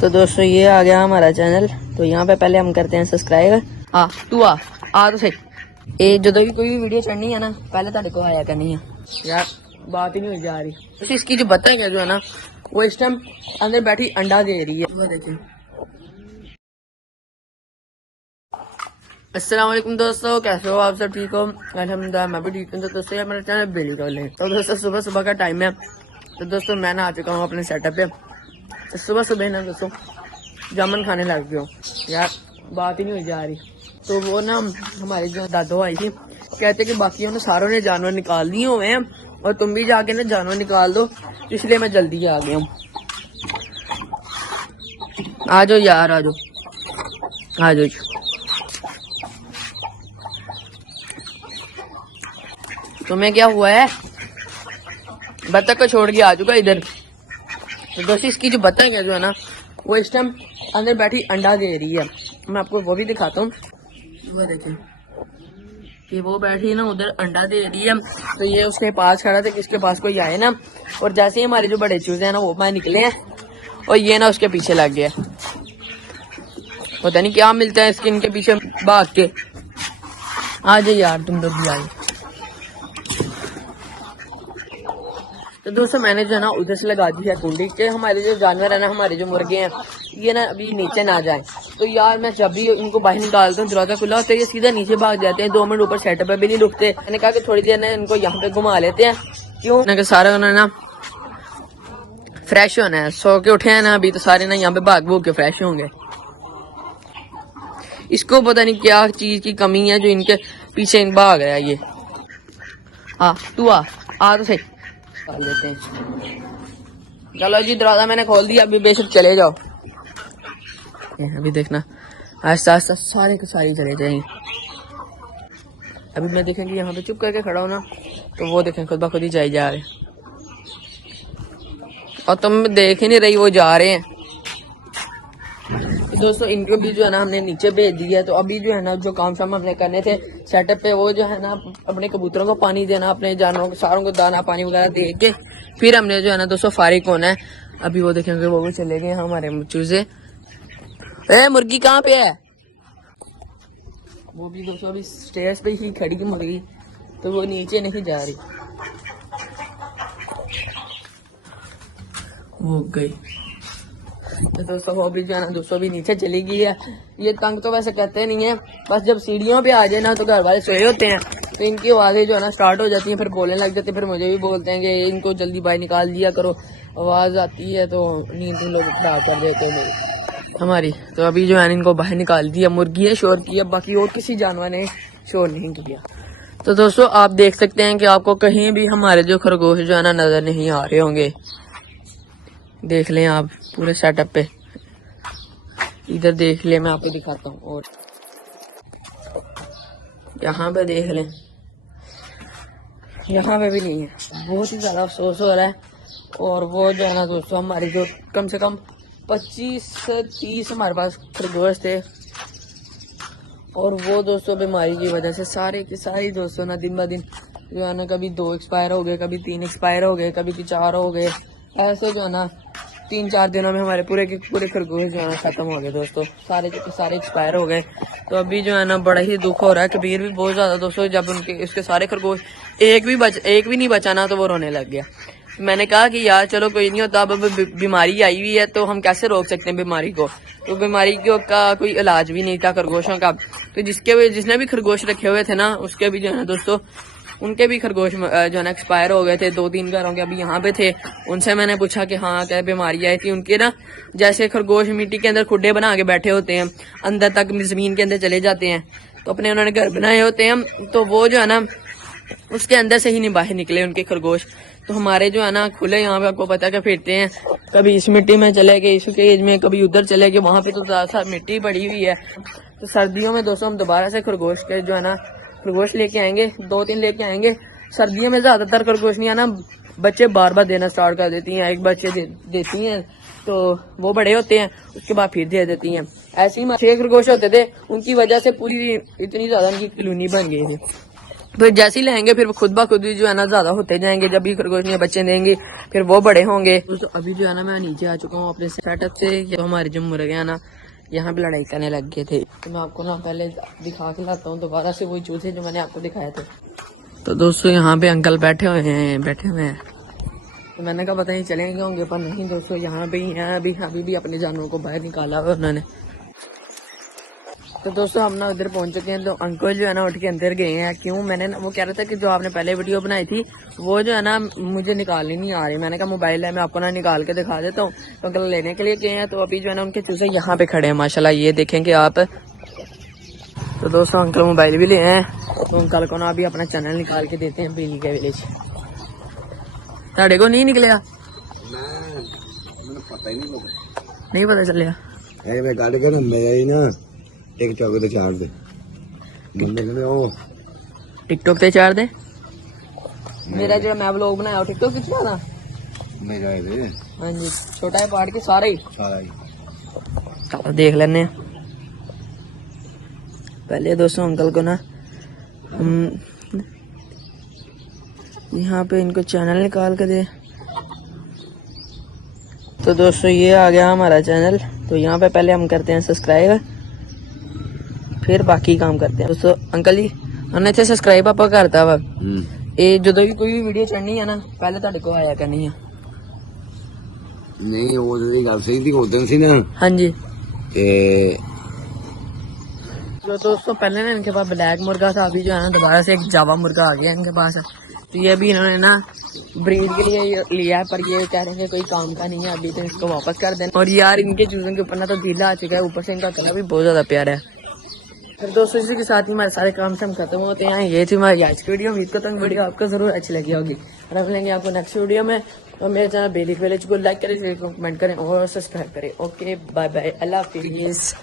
तो दोस्तों ये आ गया हमारा चैनल। तो यहाँ पे पहले हम करते हैं सब्सक्राइब। तू आ तो सही। ये जो भी कोई भी वीडियो चढ़नी है ना, पहले तेरे को आया करनी है यार, बात ही नहीं हो जा रही। तो इसकी जो बतख है जो है ना, वो इस टाइम अंदर बैठी अंडा दे रही है। वो देखिए। अस्सलाम वालेकुम दोस्तों, कैसे हो आप सब? ठीक हो? अल्हम्दुलिल्लाह मैं भी ठीक हूँ। तो दोस्तों ये मेरा चैनल बेली रोल है। तो दोस्तों सुबह सुबह का टाइम है। तो दोस्तों मैं ना आ चुका हूँ अपने सेटअप पे। तो सुबह सुबह ना दोस्तों जामुन खाने लग गया यार, बात ही नहीं हो जा रही। तो वो ना हमारी जो दादो आई थी, कहते कि बाकियों ने सारों ने जानवर निकाल दिए हुए हैं और तुम भी जाके ना जानवर निकाल दो, इसलिए मैं जल्दी आ गया हूँ। आ जाओ यार, आ जाओ आ जाओ। तुम्हें क्या हुआ है? बतख को छोड़ के आ चुका इधर। तो दोस्तों इसकी जो बतख है जो है ना, वो इस टाइम अंदर बैठी अंडा दे रही है। मैं आपको वो भी दिखाता हूँ। वो देखिए कि वो बैठी ना उधर अंडा दे रही है। तो ये उसके पास खड़ा था कि इसके पास कोई आए ना, और जैसे ही हमारे जो बड़े चूजे हैं ना वो बाहर निकले हैं और ये ना उसके पीछे लग गया। पता नहीं क्या मिलता है इसके इनके पीछे भाग के। आ जाइए यार तुम लोग भी आए। तो दोस्तों मैंने जो है ना उधर से लगा दी है कुंडी के, हमारे जो जानवर है ना, हमारे जो मुर्गे हैं, ये ना अभी नीचे ना जाए। तो यार मैं जब भी इनको बाहर निकालता हूँ, दरवाजा खुला होता है, ये सीधा नीचे भाग जाते हैं। 2 मिनट ऊपर सेटअप पे भी नहीं रुकते। मैंने कहा कि थोड़ी देर ना इनको यहाँ पे घुमा लेते हैं। क्यों ना कि सारे उन्होंने ना फ्रेश होना है, सो के उठे हैं ना अभी, तो सारे ना यहाँ पे भाग भूग के फ्रेश होंगे। इसको पता नहीं क्या चीज की कमी है जो इनके पीछे भाग रहा है ये। तू आ तो सही लेते हैं। चलो जी दरवाजा मैंने खोल दिया, अभी बेशक चले जाओ। अभी देखना आस्ता आस्ता सारे के सारे चले जाएंगे। अभी मैं देखेंगे यहाँ पे चुप करके खड़ा हूँ ना, तो वो देखें खुद ब खुद ही जाए जा रहे। और तुम देख ही नहीं रही, वो जा रहे हैं। तो दोस्तों इनको भी जो है ना हमने नीचे भेज दिया है। तो अभी जो है ना जो काम शाम हमने करने थे सेटअप पे, वो जो है ना अपने कबूतरों को पानी देना, अपने जानवरों को सारों को दाना पानी वगैरह दे के फिर हमने जो है ना दोस्तों फारिग होना है। अभी वो देखेंगे वो भी चले गए हमारे चूजे। मुर्गी कहाँ पे है? वो भी दोस्तों अभी स्टेज पे ही खड़ी की मुर्गी, तो वो नीचे नहीं जा रही, वो गई। तो दोस्तों वो भी जो है ना दोस्तों भी नीचे चली गई है। ये तंग तो वैसे कहते नहीं है, बस जब सीढ़ियों पे आ जाए ना तो घर वाले सोए होते हैं, तो इनकी आवाज़ें जो है ना स्टार्ट हो जाती हैं, फिर बोलने लग जाते हैं। फिर मुझे भी बोलते हैं कि इनको जल्दी बाहर निकाल दिया करो, आवाज़ आती है तो नींद लोग खराब कर देते हैं हमारी। तो अभी जो है इनको बाहर निकाल दिया। मुर्गी ने शोर किया, बाकी और किसी जानवर ने शोर नहीं किया। तो दोस्तों आप देख सकते हैं कि आपको कहीं भी हमारे जो खरगोश जो है ना नजर नहीं आ रहे होंगे। देख लें आप पूरे सेटअप पे, इधर देख ले, मैं आपको दिखाता हूँ। और यहाँ पे देख लें, यहाँ पे भी नहीं है। बहुत ही ज्यादा अफसोस हो रहा है। और वो जो है ना दोस्तों हमारी जो कम से कम 25 से 30 हमारे पास खरगोश थे, और वो दोस्तों बीमारी की वजह से सारे के सारे दोस्तों ना दिन ब दिन जो है ना कभी 2 एक्सपायर हो गए, कभी 3 एक्सपायर हो गए, कभी 4 हो गए। ऐसे जो है ना 3-4 दिनों में हमारे पूरे के पूरे खरगोश जो है ना खत्म हो गए दोस्तों, सारे के सारे एक्सपायर हो गए। तो अभी जो है ना बड़ा ही दुख हो रहा है। कबीर भी बहुत ज्यादा दोस्तों, जब उनके उसके सारे खरगोश एक भी नहीं बचा ना, तो वो रोने लग गया। मैंने कहा कि यार चलो कोई नहीं होता, अब बीमारी आई हुई है तो हम कैसे रोक सकते हैं बीमारी को। तो बीमारी का कोई इलाज भी नहीं था खरगोशों का। तो जिसने भी खरगोश रखे हुए थे ना, उसके भी जो है ना दोस्तों उनके भी खरगोश जो है ना एक्सपायर हो गए थे। 2-3 घरों के अभी यहाँ पे थे, उनसे मैंने पूछा कि हाँ क्या बीमारी आई थी। उनके ना जैसे खरगोश मिट्टी के अंदर खुड्डे बना के बैठे होते हैं, अंदर तक जमीन के अंदर चले जाते हैं, तो अपने उन्होंने घर बनाए होते हैं, तो वो जो है ना उसके अंदर से ही नहीं बाहर निकले उनके खरगोश। तो हमारे जो है ना खुले यहाँ पे आपको पता क्या फिरते हैं, कभी इस मिट्टी में चले गए इस केज में, कभी उधर चले गए, वहां पे तो ज्यादा मिट्टी पड़ी हुई है। तो सर्दियों में दोस्तों हम दोबारा से खरगोश के जो है ना खरगोश लेके आएंगे, 2-3 लेके आएंगे। सर्दियों में ज्यादातर खरगोश नहीं आना, बच्चे बार बार देना स्टार्ट कर देती हैं। एक बच्चे देती हैं तो वो बड़े होते हैं, उसके बाद फिर दे देती हैं। ऐसे ही 6 खरगोश होते थे, उनकी वजह से पूरी इतनी ज्यादा उनकी कॉलोनी बन गई थी। फिर जैसे ही लेंगे फिर वो खुद ब खुद ही जो है ना ज्यादा होते जाएंगे। जब भी खरगोश ने बच्चे देंगे फिर वो बड़े होंगे। दोस्तों अभी जो है ना मैं नीचे आ चुका हूँ अपने सेटअप से। तो हमारे जो मुर्गे हैं ना यहाँ पे लड़ाई करने लग गए थे। तो मैं आपको ना पहले दिखा के लाता हूँ दोबारा से वही चूजे जो मैंने आपको दिखाए थे। तो दोस्तों यहाँ पे अंकल बैठे हुए हैं। तो मैंने कहा पता नहीं चलेंगे होंगे पर नहीं दोस्तों यहाँ पे ही हैं। अभी भी अपने जानवरों को बाहर निकाला हुआ उन्होंने। तो दोस्तों हम ना उधर पहुंच चुके हैं। तो अंकल जो है ना उठ के अंदर गए हैं। क्यों मैंने वो कह रहा था कि जो आपने पहले वीडियो बनाई थी वो जो है ना मुझे निकालनी नहीं आ रही। मैंने कहा मोबाइल है मैं आपको ना निकाल के दिखा देता हूँ। तो अंकल लेने के लिए गए हैं। तो अभी जो है ना उनके चूजे यहाँ पे खड़े हैं माशाल्लाह, ये देखेंगे आप। तो दोस्तों अंकल मोबाइल भी ले हैं। तो अंकल को ना अभी अपना चैनल निकाल के देते हैं बिल्ली के विलेज। ताड़े को नहीं निकलिया, पता ही नहीं पता चलिया। मैं गाड़ी का ना मैं एक चौके ते चार दे बंदे ओ टिकटॉक ते चार दे। मेरा जो मैं व्लॉग बनाया टिकटॉक कितना था मेरा है। हाँ जी छोटा है पार्ट के सारा ही देख लेने। पहले दोस्तों अंकल को ना हम यहाँ पे इनको चैनल निकाल के दे। तो दोस्तों ये आ गया हमारा चैनल। तो यहाँ पे पहले हम करते हैं सब्सक्राइब फिर बाकी काम करते हैं। दोस्तों अंकल जी हमने इतने सब्सक्राइब आप करता वा ये जो भी कोई भी वीडियो चढ़नी है ना पहले ਤੁਹਾਡੇ को आया करनी है। नहीं वो तो गल सही थी उस दिन सी ना। हाँ जी ते तो दोस्तों पहले ना इनके पास ब्लैक मुर्गा था। अभी जो है ना दोबारा से एक जावा मुर्गा आ गया इनके पास। तो ये भी इन्होंने ना ब्रीड के लिए लिया है पर ये कह रहे हैं कोई काम का नहीं है अभी तो इसको वापस कर देना। और यार इनके चूजों के ऊपर ना तो ढीला आ चुका है, ऊपर से इनका कलर भी बहुत ज्यादा प्यारा है। फिर दोस्तों इसी के साथ ही हमारे सारे काम से हम खत्म होते हैं। ये थी हमारी आज की वीडियो। उम्मीद करता हूँ वीडियो आपको जरूर अच्छी लगी होगी। और अब मिलेंगे आपको नेक्स्ट वीडियो में। और मेरे चैनल बेली विलेज को लाइक करें, शेयर कमेंट करें और सब्सक्राइब करें। ओके बाय बाय, अल्लाह हाफिज़।